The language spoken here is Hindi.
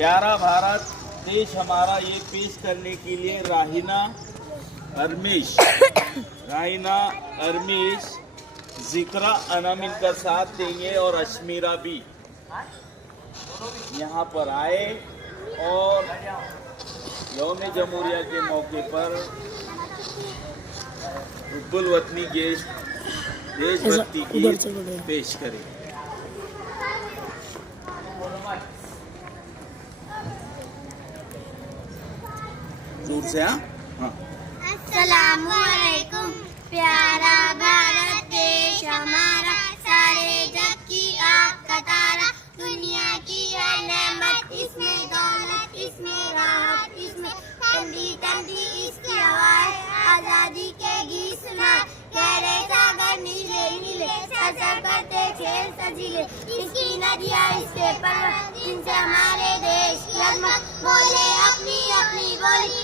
प्यारा भारत देश हमारा, ये पेश करने के लिए राहीना अरमीश जिक्रा अनम इनका साथ देंगे और अश्मीरा भी यहाँ पर आए और यौम जमहूरिया के मौके पर हुब्बुल वतनी देशभक्ति की पेश करें। दूर से हाँ। अस्सलामुअलैकुम। प्यारा भारत देश हमारा, सारे जग की आग का तारा, दुनिया की है नेमत, इसमें दौलत, इसमें राहत, इसमें ठंडी ठंडी इसकी हवाएं, आजादी के गीत सुनाए, गहरे सागर नीले नीले, सर करते खेल सजीले, इसकी नदियाँ इसके पर्वत, जिनसे हमारे देश की अजमत, बोले अपनी अपनी बोली,